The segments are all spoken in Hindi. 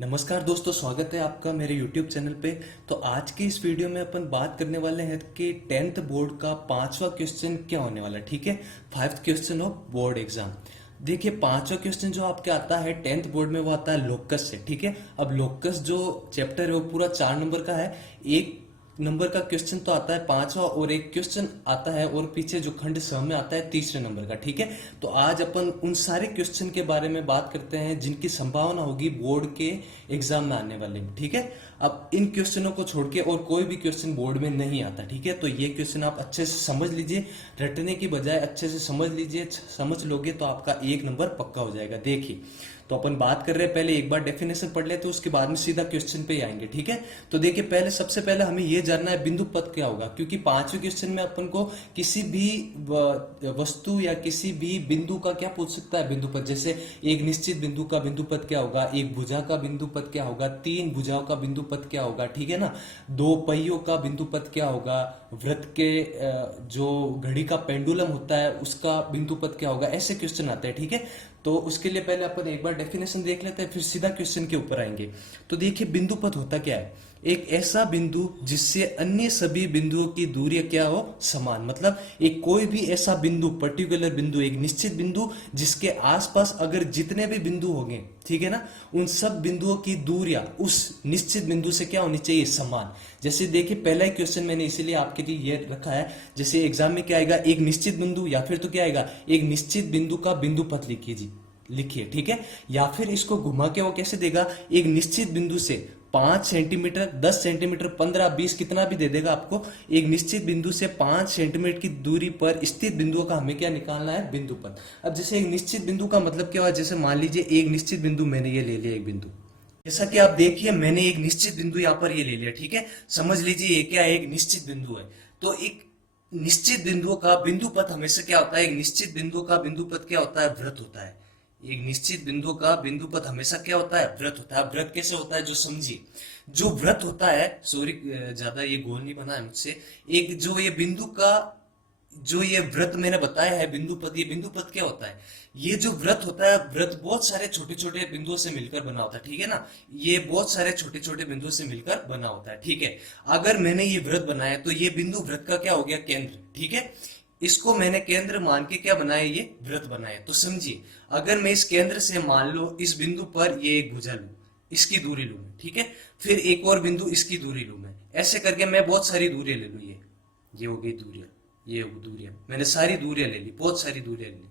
नमस्कार दोस्तों, स्वागत है आपका मेरे YouTube चैनल पे। तो आज की इस वीडियो में अपन बात करने वाले हैं कि 10th बोर्ड का पांचवा क्वेश्चन क्या होने वाला है। ठीक है, 5th question of board exam. देखिए, पांचवा क्वेश्चन जो आपके आता है 10th बोर्ड में वो आता है लोकस से। ठीक है, अब लोकस जो चैप्टर है वो पूरा 4 नंबर का है। एक नंबर का क्वेश्चन तो आता है पांचवा और एक क्वेश्चन आता है और पीछे जो खंड स में आता है तीसरे नंबर का। ठीक है, तो आज अपन उन सारे क्वेश्चन के बारे में बात करते हैं जिनकी संभावना होगी बोर्ड के एग्जाम में आने वाले। ठीक है, अब इन क्वेश्चनों को छोड़ के और कोई भी क्वेश्चन बोर्ड में नहीं आता। ठीक है, तो ये क्वेश्चन आप अच्छे से समझ लीजिए, रटने की बजाय अच्छे से समझ लीजिए। समझ लोगे तो आपका 1 नंबर पक्का हो जाएगा। देखिए, तो अपन बात कर रहे हैं, पहले एक बार डेफिनेशन पढ़ लेते हैं, उसके बाद में सीधा क्वेश्चन पे ही आएंगे। ठीक है, तो देखिए, पहले सबसे पहले हमें ये जानना है बिंदु पद क्या होगा, क्योंकि पांचवें क्वेश्चन में अपन को किसी भी वस्तु या किसी भी बिंदु का क्या पूछ सकता है, बिंदु पद। जैसे एक निश्चित बिंदु का बिंदु पद क्या होगा, एक भुजा का बिंदु पद क्या होगा, 3 भुजाओं का बिंदु पद क्या होगा। ठीक है ना, 2 पहियों का बिंदु पद क्या होगा, वृत्त के जो घड़ी का पेंडुलम होता है उसका बिंदु पद क्या होगा। ऐसे क्वेश्चन आते हैं। ठीक है, तो उसके लिए पहले अपन एक बार डेफिनेशन देख लेते हैं, फिर सीधा क्वेश्चन के ऊपर आएंगे। तो देखिए, बिंदु पद होता क्या है, एक ऐसा बिंदु जिससे अन्य सभी बिंदुओं की दूरी क्या हो, समान। मतलब एक कोई भी ऐसा बिंदु, पर्टिकुलर बिंदु, एक निश्चित बिंदु जिसके आसपास अगर जितने भी बिंदु होंगे, ठीक है ना, उन सब बिंदुओं की दूरियां उस निश्चित बिंदु से क्या होनी चाहिए, समान। जैसे देखिए, पहला ही क्वेश्चन मैंने इसीलिए आपके लिए ये रखा है, जैसे एग्जाम में क्या आएगा, एक निश्चित बिंदु, या फिर तो क्या आएगा, एक निश्चित बिंदु का बिंदु पद लिखिए। ठीक है, या फिर इसको घुमा के वो कैसे देगा, एक निश्चित बिंदु से 5 सेंटीमीटर, 10 सेंटीमीटर, 15, 20 कितना भी दे देगा आपको। एक निश्चित बिंदु से 5 सेंटीमीटर की दूरी पर स्थित बिंदुओं का हमें क्या निकालना है, बिंदु पद। अब जैसे एक निश्चित बिंदु का मतलब क्या हुआ, जैसे मान लीजिए एक निश्चित बिंदु मैंने ये ले लिया, एक बिंदु, जैसा कि आप देखिए मैंने एक निश्चित बिंदु यहाँ पर ये ले लिया। ठीक है, समझ लीजिए ये क्या है, एक निश्चित बिंदु है। तो एक निश्चित बिंदु का बिंदु पद हमेशा क्या होता है, एक निश्चित बिंदु का बिंदु पद क्या होता है, वृत्त होता है। एक निश्चित बिंदु का बिंदु पद हमेशा क्या होता है, वृत्त होता है। वृत्त कैसे होता है, जो समझिए, जो वृत्त होता है, सॉरी ज्यादा ये गोल नहीं बना है मुझसे, एक जो ये बिंदु का जो ये वृत्त मैंने बताया है बिंदु पद, ये बिंदु पद क्या होता है, ये जो वृत्त होता है, वृत्त बहुत सारे छोटे छोटे बिंदुओं से मिलकर बना होता है। ठीक है ना, ये बहुत सारे छोटे छोटे बिंदुओं से मिलकर बना होता है। ठीक है, अगर मैंने ये वृत्त बनाया तो ये बिंदु वृत्त का क्या हो गया, केंद्र। ठीक है, इसको मैंने केंद्र मान के क्या बनाया, ये वृत्त बनाया। तो समझिए, अगर मैं इस केंद्र से मान लो इस बिंदु पर ये एक भुजा लूं, इसकी दूरी लूं, ठीक है, फिर एक और बिंदु इसकी दूरी लूं मैं, ऐसे करके मैं बहुत सारी दूरियां ले लूं। ये हो गई दूरियां, ये हो दूरियां, मैंने सारी दूरियां ले ली, बहुत सारी दूरियां ले ली।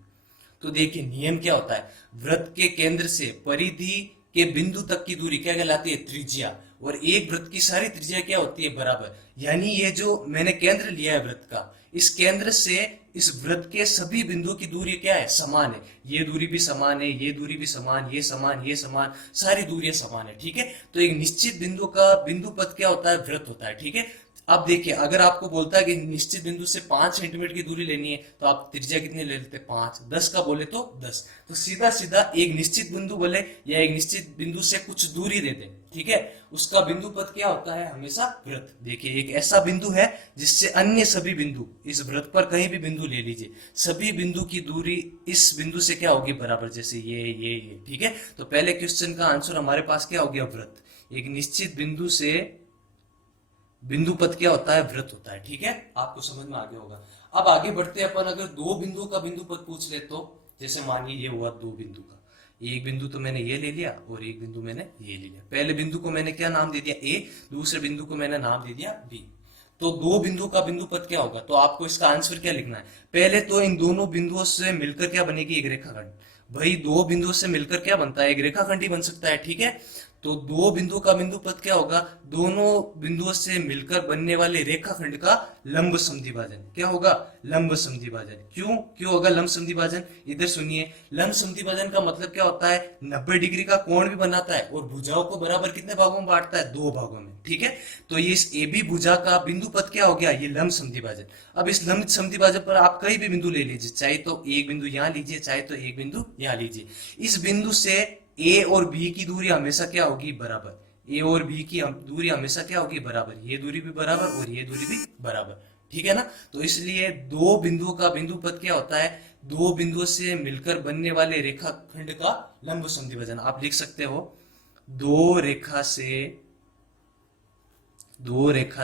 तो देखिए, नियम क्या होता है, वृत्त के केंद्र से परिधि के बिंदु तक की दूरी क्या कहलाती है, त्रिज्या। और एक वृत्त की सारी त्रिज्या क्या होती है, बराबर। यानी ये जो मैंने केंद्र लिया है वृत्त का, इस केंद्र से इस वृत्त के सभी बिंदुओं की दूरी क्या है, समान है। ये दूरी भी समान है, ये दूरी भी समान, ये समान, ये समान, सारी दूरियां समान है। ठीक है, तो एक निश्चित बिंदु का बिंदु पद क्या होता है, वृत्त होता है। ठीक है, अब देखिए, अगर आपको बोलता है कि निश्चित बिंदु से 5 सेंटीमीटर की दूरी लेनी है, तो आप त्रिज्या कितनी ले लेते हैं, 5। 10 का बोले तो 10। तो सीधा सीधा एक निश्चित बिंदु बोले या एक निश्चित बिंदु से कुछ दूरी दे दे, ठीक है, उसका बिंदु पद क्या होता है, हमेशा वृत्त। देखिए, एक ऐसा बिंदु है जिससे अन्य सभी बिंदु, इस वृत्त पर कहीं भी बिंदु ले लीजिए, सभी बिंदु की दूरी इस बिंदु से क्या होगी, बराबर। जैसे ये। ठीक है, तो पहले क्वेश्चन का आंसर हमारे पास क्या हो गया, वृत्त। एक निश्चित बिंदु से बिंदु पद क्या होता है, वृत्त होता है। ठीक है, आपको समझ में आ गया होगा। अब आगे बढ़ते हैं अपन, अगर 2 बिंदुओं का बिंदु पद पूछ ले तो, जैसे मानिए ये हुआ 2 बिंदु का, एक बिंदु तो मैंने ये ले लिया और एक बिंदु मैंने ये ले लिया। पहले बिंदु को मैंने क्या नाम दे दिया, ए, दूसरे बिंदु को मैंने नाम दे दिया बी। तो 2 बिंदु का बिंदु पद क्या होगा, तो आपको इसका आंसर क्या लिखना है, पहले तो इन दोनों बिंदुओं से मिलकर क्या बनेगी, एक रेखाखंड। भाई 2 बिंदुओं से मिलकर क्या बनता है, एक रेखाखंड ही बन सकता है। ठीक है, तो 2 बिंदु का बिंदु पद क्या होगा, दोनों बिंदुओं से मिलकर बनने वाले रेखाखंड का लंब समद्विभाजन क्या होगा, लंब समद्विभाजन। क्यों होगा लंब समद्विभाजन, इधर सुनिए, लंब समद्विभाजन का मतलब क्या होता है, 90 डिग्री का कोण भी बनाता है और भुजाओं को बराबर कितने भागों में बांटता है, 2 भागों में। ठीक है, तो ये इस AB भुजा का बिंदु पद क्या हो गया, ये लंब समद्विभाजन। अब इस लंब समद्विभाजन पर आप कहीं भी बिंदु ले लीजिए, चाहे तो एक बिंदु यहाँ लीजिए, चाहे तो एक बिंदु यहाँ लीजिए। इस बिंदु से ए और बी की दूरी हमेशा क्या होगी, बराबर। ए और बी की दूरी हमेशा क्या होगी, बराबर। ये दूरी भी बराबर और ये दूरी भी बराबर। ठीक है ना, तो इसलिए 2 बिंदुओं का बिंदु पद क्या होता है, 2 बिंदुओं से मिलकर बनने वाले रेखाखंड का लंब समद्विभाजन। आप लिख सकते हो दो रेखा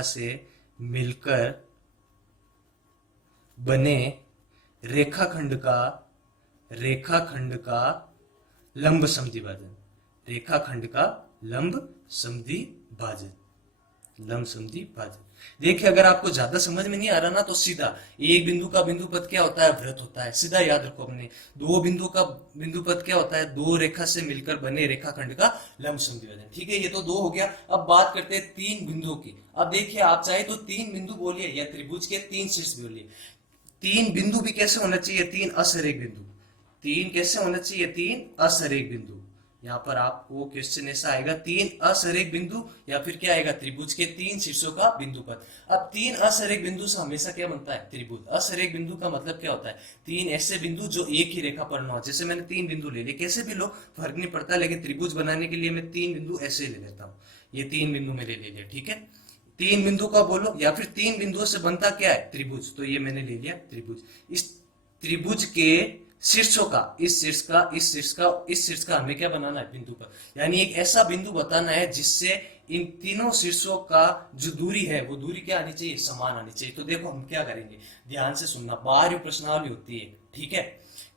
से मिलकर बने रेखाखंड का लंब समद्विभाजन। रेखाखंड का लंब समद्विभाजन। देखिए, अगर आपको ज्यादा समझ में नहीं आ रहा ना, तो सीधा एक बिंदु का बिंदु पद क्या होता है, वृत्त होता है। सीधा याद रखो अपने। दो बिंदु का बिंदु पद क्या होता है, दो रेखा से मिलकर बने रेखाखंड का लंब समद्विभाजन। ठीक है, ये तो दो हो गया। अब बात करते हैं तीन बिंदुओं की। अब देखिए, आप चाहे तो तीन बिंदु बोलिए या त्रिभुज के तीन शीर्ष बोलिए। तीन बिंदु भी कैसे होना चाहिए, तीन असरेख बिंदु। तीन कैसे होना चाहिए, तीन असरेख बिंदु। यहाँ पर आपको क्वेश्चन ऐसा आएगा, तीन असरेख बिंदु, या फिर क्या आएगा, त्रिभुज के तीन शीर्षों का बिंदु पद। अब तीन असरेख बिंदु से हमेशा क्या बनता है, त्रिभुज। असरेख बिंदु का मतलब क्या होता है, तीन ऐसे बिंदु जो एक ही रेखा पर न हो। जैसे मैंने तीन बिंदु ले लिए, कैसे भी लो फर्क नहीं पड़ता, लेकिन त्रिभुज बनाने के लिए मैं तीन बिंदु ऐसे ले लेता हूँ। ये तीन बिंदु मैंने ले लिया, ठीक है। तीन बिंदु का बोलो, या फिर तीन बिंदुओं से बनता क्या है, त्रिभुज। तो ये मैंने ले लिया त्रिभुज। इस त्रिभुज के शीर्षों का, इस शीर्ष का हमें क्या बनाना है, बिंदु पर। यानी एक ऐसा बिंदु बताना है जिससे इन तीनों शीर्षों का जो दूरी है, वो दूरी क्या आनी चाहिए, समान आनी चाहिए। तो देखो हम क्या करेंगे, ध्यान से सुनना। बाहर प्रश्नावली होती है, ठीक है,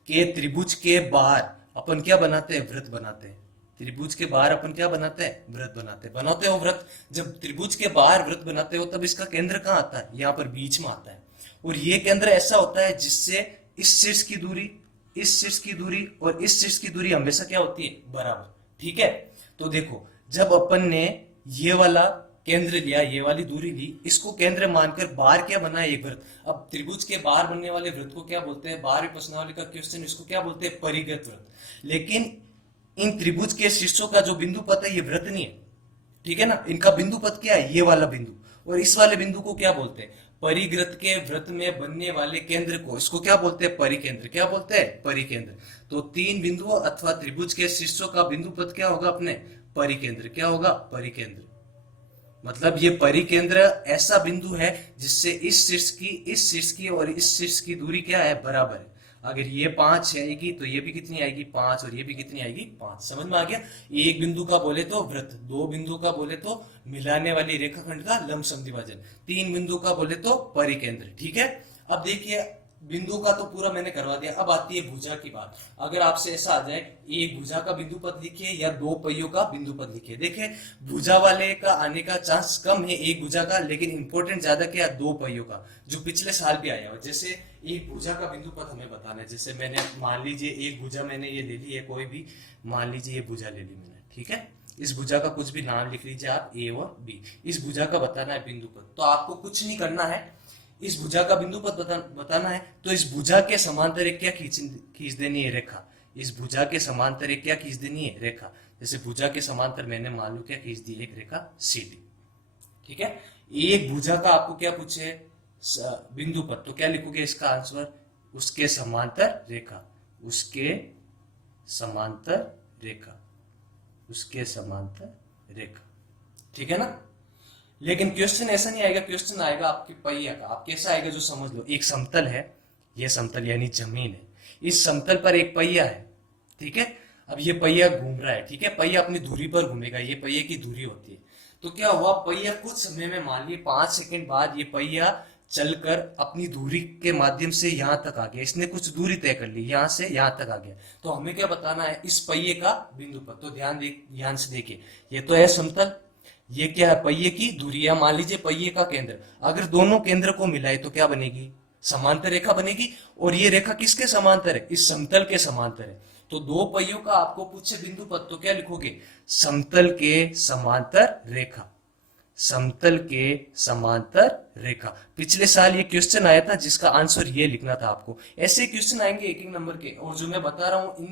कि त्रिभुज के बाहर अपन क्या बनाते हैं, वृत्त बनाते हैं। त्रिभुज के बाहर अपन क्या बनाते हैं, वृत्त बनाते हो वृत्त। जब त्रिभुज के बाहर वृत्त बनाते हो, तब इसका केंद्र कहाँ आता है, यहाँ पर बीच में आता है। और ये केंद्र ऐसा होता है जिससे इस शीर्ष की दूरी, इस शीर्ष की दूरी और इस शीर्ष की दूरी हमेशा क्या होती है, बराबर। ठीक है, तो देखो, जब अपन ने ये वाला केंद्र लिया, ये वाली दूरी ली, इसको केंद्र मानकर बाहर क्या बना है, एक वृत्त। अब त्रिभुज के बाहर बनने वाले वृत्त को क्या बोलते हैं, बाहरी प्रश्नावली का क्वेश्चन, इसको क्या बोलते हैं, परिगत वृत्त। लेकिन इन त्रिभुज के शीर्षों का जो बिंदु पद है, ये वृत्त नहीं है, ठीक है ना। इनका बिंदु पद क्या है, ये वाला बिंदु। और इस वाले बिंदु को क्या बोलते हैं, परिग्रत के वृत्त में बनने वाले केंद्र को, इसको क्या बोलते हैं, परिकेंद्र। क्या बोलते हैं, परिकेंद्र। तो तीन बिंदुओं अथवा त्रिभुज के शीर्षों का बिंदु पद क्या होगा, अपने परिकेंद्र। क्या होगा, परिकेंद्र। मतलब ये परिकेंद्र ऐसा बिंदु है जिससे इस शीर्ष की और इस शीर्ष की दूरी क्या है, बराबर है। अगर ये 5 आएगी तो ये भी कितनी आएगी, 5, और ये भी कितनी आएगी, 5। समझ में आ गया। एक बिंदु का बोले तो वृत्त, दो बिंदु का बोले तो मिलाने वाली रेखाखंड का लंब समद्विभाजन, तीन बिंदु का बोले तो परिकेंद्र। ठीक है, अब देखिए, बिंदु का तो पूरा मैंने करवा दिया। अब आती है भुजा की बात। अगर आपसे ऐसा आ जाए, एक भुजा का बिंदु पद लिखिए या दो पहियों का बिंदु पद लिखिए। देखिए, भुजा वाले का आने का चांस कम है एक भुजा का, लेकिन इंपॉर्टेंट ज्यादा क्या है, दो पहियों का, जो पिछले साल भी आया हो। जैसे एक भुजा का बिंदु पद हमें बताना है। जैसे मैंने, मान लीजिए एक भुजा मैंने ये ले ली है, कोई भी, मान लीजिए ये भुजा ले ली मैंने, ठीक है। इस भुजा का कुछ भी नाम लिख लीजिए आप, ए और बी। इस भुजा का बताना है बिंदु पद। तो आपको कुछ नहीं करना है, इस भुजा का बिंदु पद बताना है। तो इस भुजा के समांतर एक क्या खींच देनी है, रेखा। इस भुजा के समांतर एक क्या खींच देनी है, रेखा। जैसे भुजा के समांतर मैंने मान लो क्या खींच दी, एक रेखा सीधी। ठीक है, एक भुजा का आपको क्या पूछे, बिंदु पद, तो क्या लिखोगे इसका आंसर, उसके समांतर रेखा, उसके समांतर रेखा, उसके समांतर रेखा। ठीक है ना। लेकिन क्वेश्चन ऐसा नहीं आएगा, क्वेश्चन आएगा आपके पहिया का। आप कैसा आएगा, जो समझ लो, एक समतल है, ये समतल यानी जमीन है, इस समतल पर एक पहिया है, ठीक है। अब ये पहिया घूम रहा है, ठीक है, पहिया अपनी दूरी पर घूमेगा, ये पहिए की दूरी होती है। तो क्या हुआ, पहिया कुछ समय में, मान लिए 5 सेकंड बाद, ये पहिया चलकर अपनी दूरी के माध्यम से यहां तक आ गया। इसने कुछ दूरी तय कर ली, यहां से यहां तक आ गया। तो हमें क्या बताना है, इस पहिए का बिंदु पद। तो ध्यान से देखिए, ये तो है समतल, ये क्या है, पहिए की दूरी, या मान लीजिए पहिए का केंद्र। अगर दोनों केंद्र को मिलाए तो क्या बनेगी, समांतर रेखा बनेगी। और ये रेखा किसके समांतर है, इस समतल के समांतर है। तो दो पहियों का आपको पूछे बिंदु पद, तो क्या लिखोगे, समतल के समांतर रेखा, समतल के समांतर रेखा। पिछले साल ये क्वेश्चन आया था, जिसका आंसर ये लिखना था आपको। ऐसे क्वेश्चन आएंगे एक एक नंबर के, और जो मैं बता रहा हूं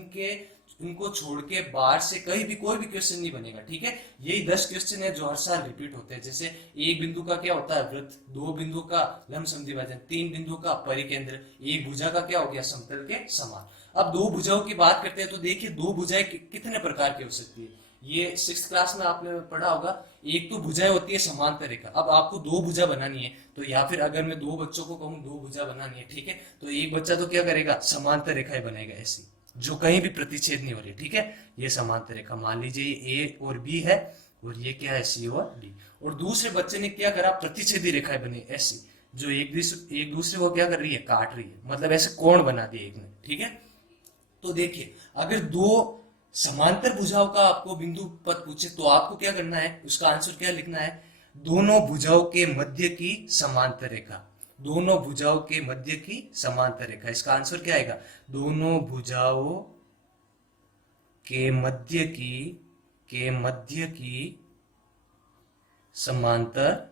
इनको छोड़ के बाहर से कहीं भी कोई भी क्वेश्चन नहीं बनेगा। ठीक है, यही 10 क्वेश्चन है जो हर साल रिपीट होते हैं। जैसे एक बिंदु का क्या होता है, वृत्त, दो बिंदु का लंब समद्विभाजन, तीन बिंदु का परिकेंद्र, एक भुजा का क्या हो गया, समतल के समान। अब दो भुजाओं की बात करते हैं, तो देखिए दो भुजाएं कितने प्रकार की हो सकती है। ये 6th क्लास में आपने पढ़ा होगा। एक तो भुजाएं होती है समांतर रेखा। अब आपको दो भुजा बनानी है, तो या फिर अगर मैं दो बच्चों को कहूँ दो भुजा बनानी है, ठीक है, तो एक बच्चा तो क्या करेगा, समांतर रेखाएं बनाएगा ऐसी, जो कहीं भी प्रतिच्छेद नहीं हो रही, ठीक है। ये समांतर रेखा, मान लीजिए ये ए और बी है और ये क्या है, सी और डी। और दूसरे बच्चे ने क्या करा, प्रतिच्छेदी रेखाएं बनी ऐसी, जो एक दूसरे को क्या कर रही है, काट रही है, मतलब ऐसे कोण बना दिए एक ने, ठीक है। तो देखिए, अगर दो समांतर भुजाओं का आपको बिंदु पद पूछे तो आपको क्या करना है, उसका आंसर क्या लिखना है, दोनों भुजाओं के मध्य की समांतर रेखा। दोनों भुजाओं के मध्य की समांतर रेखा, इसका आंसर क्या आएगा, दोनों भुजाओं के मध्य की समांतर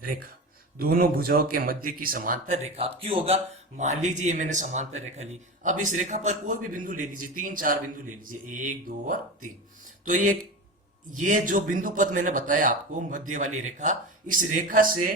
रेखा। दोनों भुजाओं के मध्य की समांतर रेखा। अब क्यों होगा, मान लीजिए मैंने समांतर रेखा ली, अब इस रेखा पर कोई भी बिंदु ले लीजिए, 3-4 बिंदु ले लीजिए, 1 2 और 3। तो ये जो बिंदु पद मैंने बताया आपको, मध्य वाली रेखा, इस रेखा से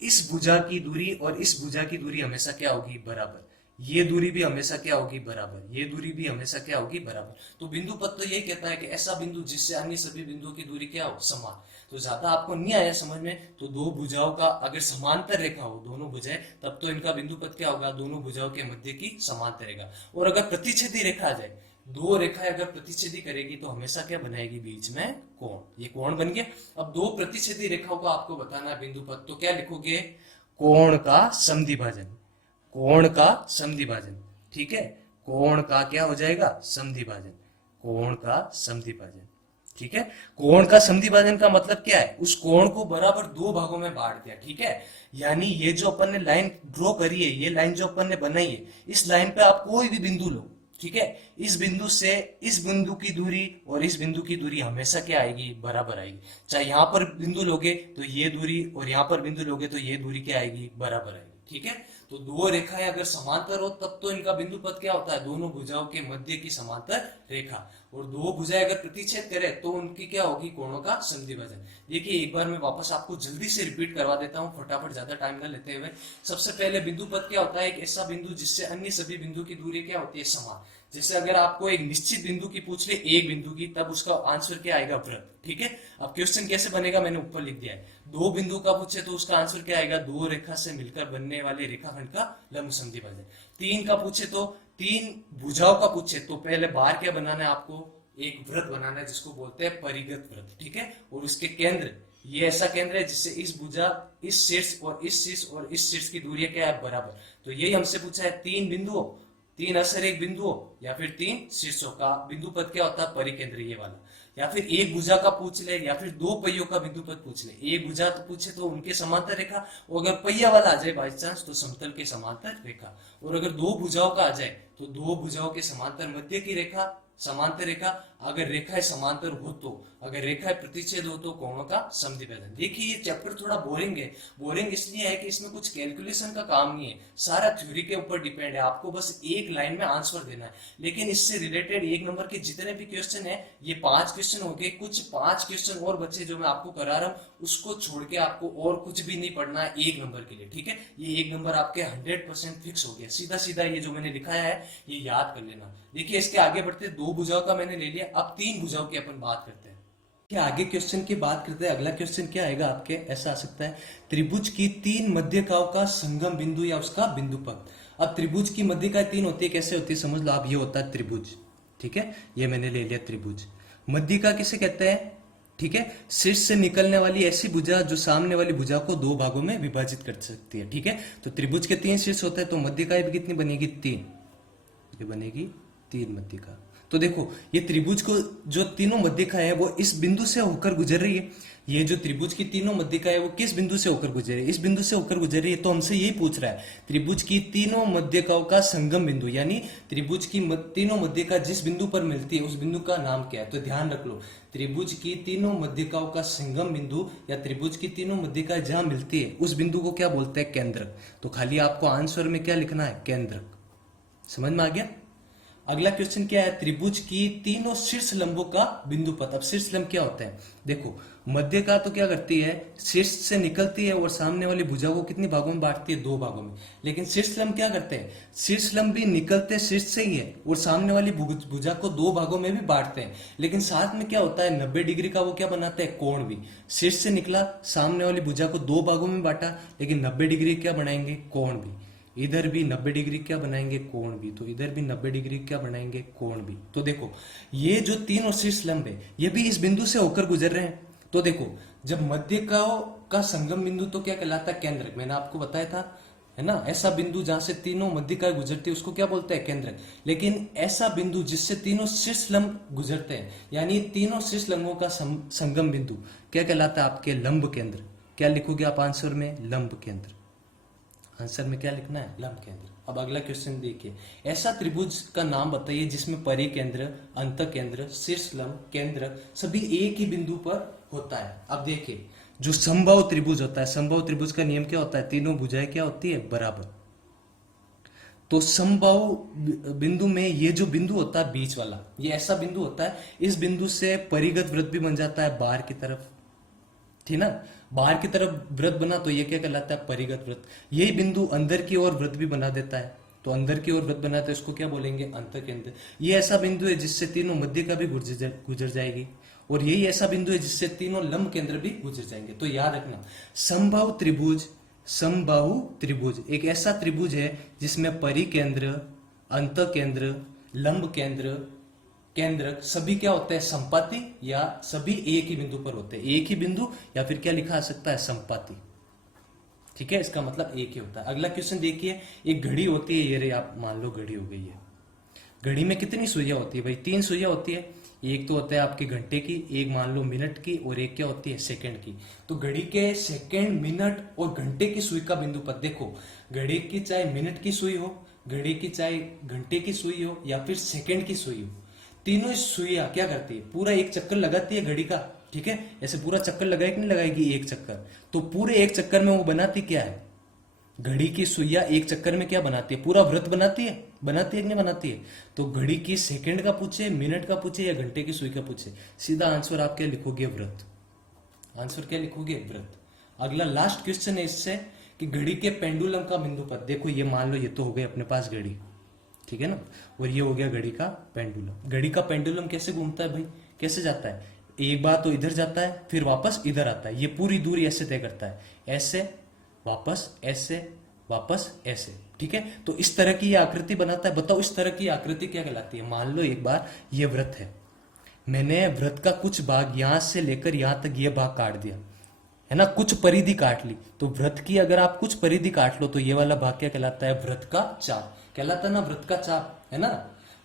इस भुजा की दूरी और इस भुजा की दूरी हमेशा क्या होगी, बराबर। ये दूरी भी हमेशा क्या होगी, बराबर। ये दूरी भी हमेशा क्या होगी, बराबर। तो बिंदु पद तो यही कहता है कि ऐसा बिंदु जिससे अन्य सभी बिंदुओं की दूरी क्या हो, समान। तो ज्यादा आपको नहीं आया समझ में, तो दो भुजाओं का अगर समांतर रेखा हो, दोनों भुजाएं, तब तो इनका बिंदु पद क्या होगा, दोनों भुजाओं के मध्य की समांतर रेखा। और अगर प्रतिच्छेदी रेखा आ जाए, दो रेखाएं अगर प्रतिच्छेदी करेगी तो हमेशा क्या बनाएगी, बीच में कोण। ये कोण बन गया। अब दो प्रतिच्छेदी रेखाओं का आपको बताना है बिंदु पद, तो क्या लिखोगे, कोण का समद्विभाजन। कोण का समद्विभाजन, ठीक है। कोण का क्या हो जाएगा, समद्विभाजन। कोण का समद्विभाजन, ठीक है। कोण का समद्विभाजन का मतलब क्या है, उस कोण को बराबर दो भागों में बांट दिया, ठीक है। यानी ये जो अपन ने लाइन ड्रॉ करी है, ये लाइन जो अपन ने बनाई है, इस लाइन पे आप कोई भी बिंदु लो, ठीक है। इस बिंदु से इस बिंदु की दूरी और इस बिंदु की दूरी हमेशा क्या आएगी, बराबर आएगी। चाहे यहां पर बिंदु लोगे तो ये दूरी, और यहां पर बिंदु लोगे तो ये दूरी क्या आएगी, बराबर आएगी, ठीक है। तो दो रेखाएं अगर समांतर हो तब तो इनका बिंदु पद क्या होता है, दोनों भुजाओं के मध्य की समांतर रेखा। और दो भुजाएं अगर प्रतिच्छेद करे तो उनकी क्या होगी, कोणों का समद्विभाजन। देखिए एक बार मैं वापस आपको जल्दी से रिपीट करवा देता हूं, फटाफट, ज्यादा टाइम न लेते हुए। सबसे पहले बिंदु पद क्या होता है, एक ऐसा बिंदु जिससे अन्य सभी बिंदु की दूरी क्या होती है, समान। जैसे अगर आपको एक निश्चित बिंदु की पूछ ले, एक बिंदु की, तब उसका आंसर क्या आएगा, वृत्त, ठीक है। अब क्वेश्चन कैसे बनेगा मैंने ऊपर लिख दिया है। दो बिंदु का पूछे तो उसका आंसर क्या आएगा, दो रेखा से मिलकर बनने वाले रेखाखंड का लंब समद्विभाजन। तीन का पूछे तो, तीन भुजाओं का पूछे तो पहले बाहर क्या बनाना है आपको, एक वृत्त बनाना है जिसको बोलते हैं परिगत वृत्त, ठीक है। और उसके केंद्र, ये ऐसा केंद्र है जिससे इस भुजा, इस शीर्ष और इस शीर्ष और इस शीर्ष की दूरी क्या है, बराबर। तो यही हमसे पूछा है, तीन बिंदुओं, तीन असरेख बिंदुओं या फिर तीन शीर्षों का बिंदु पद क्या होता है, परिकेंद्रीय वाला। या फिर एक भुजा का पूछ ले, या फिर दो पहियों का बिंदु पद पूछ ले। एक भुजा तो पूछे तो उनके समांतर रेखा, और अगर पहिया वाला आ जाए बाई चांस तो समतल के समांतर रेखा। और अगर दो भुजाओं का आ जाए तो दो भुजाओं के समांतर मध्य की रेखा, समांतर रेखा। अगर रेखाएं समांतर हो तो, अगर रेखाएं प्रतिच्छेद हो तो कोणों का समद्विभाजन। देखिए ये चैप्टर थोड़ा बोरिंग है। बोरिंग इसलिए है कि इसमें कुछ कैलकुलेशन का काम नहीं है, सारा थ्योरी के ऊपर डिपेंड है। आपको बस एक लाइन में आंसर देना है। लेकिन इससे रिलेटेड एक नंबर के जितने भी क्वेश्चन है, ये 5 क्वेश्चन हो गए, कुछ 5 क्वेश्चन और बच्चे जो मैं आपको करा रहा हूँ, उसको छोड़ के आपको और कुछ भी नहीं पढ़ना है एक नंबर के लिए, ठीक है। ये एक नंबर आपके 100% फिक्स हो गया। सीधा सीधा ये जो मैंने लिखाया है ये याद कर लेना। देखिए इसके आगे बढ़ते, दो भुजाओं का मैंने ले लिया, अब तीन भुजाओं की अपन बात करते हैं। आगे क्वेश्चन की बात करते हैं। अगला क्वेश्चन क्या आएगा आपके, ऐसा आ सकता है, त्रिभुज की तीन मध्यकाओं का संगम बिंदु या उसका बिंदु पद। अब त्रिभुज की मध्यकाएं तीन होती है, कैसे होती है समझ लो आप। ये होता है त्रिभुज, ठीक है, ये मैंने ले लिया त्रिभुज। मध्यका किसे कहते हैं, ठीक है, शीर्ष से निकलने वाली ऐसी भुजा जो सामने वाली भुजा को दो भागों में विभाजित कर सकती है, ठीक है। तो त्रिभुज के तीन शीर्ष होते हैं, तो मध्यकाएं भी कितनी बनेगी, तीन। ये बनेगी तीन मध्यका। तो देखो ये त्रिभुज को जो तीनों मध्यका है वो इस बिंदु से होकर गुजर रही है। ये जो त्रिभुज की तीनों मध्यका है वो किस बिंदु से होकर गुजर रही है, इस बिंदु से होकर गुजर रही है। तो हमसे यही पूछ रहा है, त्रिभुज की तीनों मध्यकाओं का संगम बिंदु, यानी त्रिभुज की तीनों मध्यका जिस बिंदु पर मिलती है उस बिंदु का नाम क्या है। तो ध्यान रख लो, त्रिभुज की तीनों मध्यकाओं का संगम बिंदु या त्रिभुज की तीनों मध्यका जहां मिलती है उस बिंदु को क्या बोलते हैं, केंद्रक। तो खाली आपको आंसर में क्या लिखना है, केंद्रक। समझ में आ गया। अगला क्वेश्चन क्या है, त्रिभुज की तीनों शीर्ष लंबों का बिंदु पद। अब शीर्ष लंब क्या होता है, देखो मध्य का तो क्या करती है, शीर्ष से निकलती है और सामने वाली भुजा को कितनी भागों में बांटती है, दो भागों में। लेकिन शीर्ष लंब क्या करते हैं, शीर्ष लंब भी निकलते शीर्ष से ही है और सामने वाली भुजा को दो भागों में भी बांटते हैं। लेकिन साथ में क्या होता है, 90 डिग्री का वो क्या बनाते हैं, कोण भी। शीर्ष से निकला, सामने वाली भुजा को दो भागों में बांटा, लेकिन 90 डिग्री क्या बनाएंगे, कोण भी। इधर भी 90 डिग्री क्या बनाएंगे, कोण भी, तो इधर भी 90 डिग्री क्या बनाएंगे, कोण भी। तो देखो ये जो तीनों शीर्ष लंब है ये भी इस बिंदु से होकर गुजर रहे हैं। तो देखो जब मध्य का संगम बिंदु तो क्या कहलाता है, केंद्रक। मैंने आपको बताया था, है ना, ऐसा बिंदु जहां से तीनों मध्यिका गुजरती है उसको क्या बोलते हैं, केंद्रक। लेकिन ऐसा बिंदु जिससे तीनों शीर्ष लंब गुजरते हैं, यानी तीनों शीर्ष लंबों का संगम बिंदु क्या कहलाता है, आपके लंब केंद्र। क्या लिखोगे आप आंसर में, लंब केंद्र। आंसर में क्या लिखना है, लंब केंद्र। अब अगला क्वेश्चन देखिए, ऐसा त्रिभुज का नाम बताइए जिसमें परिकेंद्र, अंतकेंद्र, शीर्ष लंब, केंद्रक सभी एक ही बिंदु पर होता है। अब देखिए जो समबाहु त्रिभुज होता है, समबाहु त्रिभुज का नियम क्या होता है, तीनों भुजाएं क्या होती है, बराबर। तो समबाहु बिंदु में ये जो बिंदु होता है बीच वाला, ये ऐसा बिंदु होता है, इस बिंदु से परिगत वृत्त भी बन जाता है बाहर की तरफ, ठीक ना। बाहर की तरफ वृत्त बना तो ये क्या कहलाता है, परिगत वृत्त। यही बिंदु अंदर की ओर वृत्त भी बना देता है, तो अंदर की ओर वृत्त बनाता है, इसको क्या बोलेंगे, अंतकेंद्र। ये ऐसा बिंदु है जिससे तीनों मध्य का भी गुजर जाएगी, और यही ऐसा बिंदु है जिससे तीनों लंब केंद्र भी गुजर जाएंगे। तो याद रखना, समबाहु त्रिभुज, समबाहु त्रिभुज एक ऐसा त्रिभुज है जिसमें परिकेंद्र, अंतकेंद्र, लंब केंद्र, केंद्रक सभी क्या होते हैं, संपाती, या सभी एक ही बिंदु पर होते हैं। एक ही बिंदु या फिर क्या लिखा आ सकता है, संपाती। ठीक है, इसका मतलब एक ही होता है। अगला क्वेश्चन देखिए, एक घड़ी होती है, ये रे आप मान लो घड़ी हो गई है। घड़ी में कितनी सुइयां होती है भाई, 3 सुइयां होती है। एक तो होता है आपके घंटे की, एक मान लो मिनट की, और एक क्या होती है, सेकंड की। तो घड़ी के सेकंड, मिनट और घंटे की सुई का बिंदु पर देखो, घड़ी की चाहे मिनट की सुई हो, घड़ी की चाहे घंटे की सुई हो, या फिर सेकंड की सुई हो, तीनों सुइयां क्या करती है, पूरा एक चक्कर लगाती है घड़ी का। ठीक है, ऐसे पूरा चक्कर लगाए कि नहीं लगाएगी, एक चक्कर। तो पूरे एक चक्कर में वो बनाती क्या है, घड़ी की सुइया एक चक्कर में क्या बनाती है, पूरा वृत्त बनाती है कि नहीं बनाती है। तो घड़ी की सेकंड का पूछे, मिनट का पूछे, या घंटे की सुई का पूछे, सीधा आंसर आप क्या लिखोगे, वृत्त। आंसर क्या लिखोगे, वृत्त। अगला लास्ट क्वेश्चन है इससे कि घड़ी के पेंडुलम का बिंदु पर देखो, ये मान लो ये तो हो गई अपने पास घड़ी, ठीक है ना, और ये हो गया घड़ी का पेंडुलम। घड़ी का पेंडुलम कैसे घूमता है भाई, कैसे जाता है, एक बार तो इधर जाता है, फिर वापस इधर आता है, ये पूरी दूरी ऐसे तय करता है, ऐसे वापस, ऐसे वापस, ऐसे। ठीक है, तो इस तरह की ये आकृति बनाता है। बताओ इस तरह की आकृति क्या कहलाती है। मान लो एक बार ये वृत्त है, मैंने वृत्त का कुछ भाग यहां से लेकर यहां तक ये भाग काट दिया, है ना, कुछ परिधि काट ली। तो वृत्त की अगर आप कुछ परिधि काट लो तो ये वाला भाग क्या कहलाता है, वृत्त का चाप कहलाता है ना, वृत्त का चाप, है ना।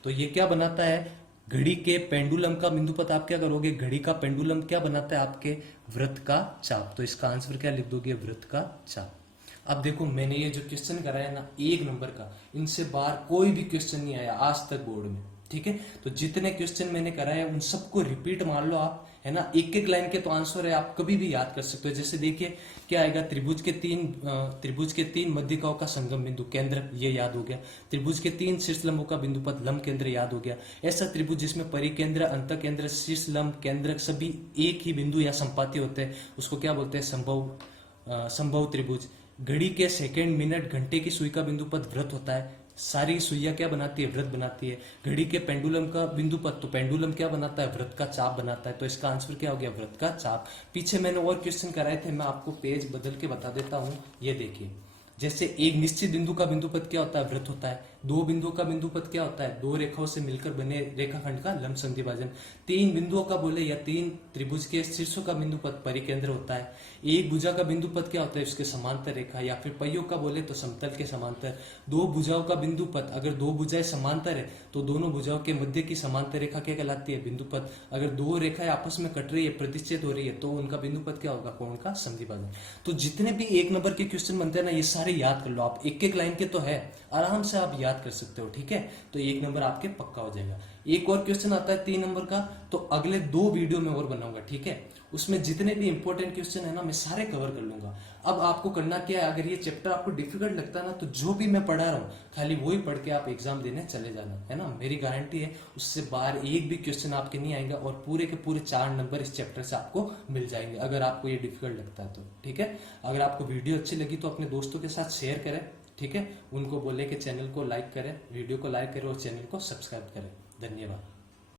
तो ये क्या बनाता है, घड़ी के पेंडुलम का बिंदु पर आप क्या करोगे, घड़ी का पेंडुलम क्या बनाता है, आपके वृत्त का चाप। तो इसका आंसर क्या लिख दोगे, वृत्त का चाप। अब देखो मैंने ये जो क्वेश्चन कराया ना 1 नंबर का, इनसे बाहर कोई भी क्वेश्चन नहीं आया आज तक बोर्ड में। ठीक है, तो जितने क्वेश्चन मैंने कराया उन सबको रिपीट मार लो आप, है ना। एक एक लाइन के तो आंसर है, आप कभी भी याद कर सकते हो। जैसे देखिए क्या आएगा, त्रिभुज के तीन मध्यिकाओं का संगम बिंदु केंद्र, ये याद हो गया। त्रिभुज के 3 शीर्ष लंबों का बिंदु पद लंब केंद्र याद हो गया। ऐसा त्रिभुज जिसमें परिकेंद्र, अंतकेंद्र, शीर्ष लंब, केंद्रक सभी एक ही बिंदु या संपाती होते हैं, उसको क्या बोलते हैं, समबाहु त्रिभुज। घड़ी के सेकंड, मिनट, घंटे की सुई का बिंदु पद वृत्त होता है, सारी सुइयां क्या बनाती है, वृत्त बनाती है। घड़ी के पेंडुलम का बिंदु पद, तो पेंडुलम क्या बनाता है, वृत्त का चाप बनाता है। तो इसका आंसर क्या हो गया, वृत्त का चाप। पीछे मैंने और क्वेश्चन कराए थे, मैं आपको पेज बदल के बता देता हूं। ये देखिए, जैसे एक निश्चित बिंदु का बिंदु पद क्या होता है, वृत्त होता है। 2 बिंदुओं का बिंदु पद क्या होता है, 2 रेखाओं से मिलकर बने रेखाखंड का लंब संधिभाजन। 3 बिंदुओं का बोले या 3 त्रिभुज के शीर्षों का बिंदु पद परिकेंद्र होता है। एक भुजा का बिंदु पद क्या होता है, उसके समांतर रेखा, या फिर पहियों का बोले तो समतल के समांतर। 2 भुजाओं का बिंदु पद, अगर 2 भुजाएं समांतर है तो दोनों भुजाओं के मध्य की समांतर रेखा क्या कहलाती है, बिंदु पद। अगर 2 रेखाएं आपस में कट रही है, प्रतिच्छेद हो रही है, तो उनका बिंदु पद क्या होगा, कोण का संधिभाजन। तो जितने भी 1 नंबर के क्वेश्चन बनते हैं ना, ये सारे याद कर लो आप, एक एक लाइन के तो है, आराम से आप याद कर सकते हो। ठीक है, तो 1 नंबर आपके पक्का हो जाएगा। एक और क्वेश्चन आता है 3 नंबर का, तो अगले 2 वीडियो में और बनाऊंगा। ठीक है, उसमें जितने भी इंपॉर्टेंट क्वेश्चन है ना, मैं सारे कवर कर लूंगा। अब आपको करना क्या है, अगर ये चैप्टर आपको डिफिकल्ट लगता है ना, तो जो भी मैं पढ़ा रहा हूँ खाली वही पढ़ के आप एग्जाम देने चले जाना, है ना। मेरी गारंटी है उससे बाहर एक भी क्वेश्चन आपके नहीं आएगा, और पूरे के पूरे 4 नंबर इस चैप्टर से आपको मिल जाएंगे, अगर आपको ये डिफिकल्ट लगता है तो। ठीक है, अगर आपको वीडियो अच्छी लगी तो अपने दोस्तों के साथ शेयर करें। ठीक है, उनको बोले कि चैनल को लाइक करें, वीडियो को लाइक करें और चैनल को सब्सक्राइब करें। धन्यवाद।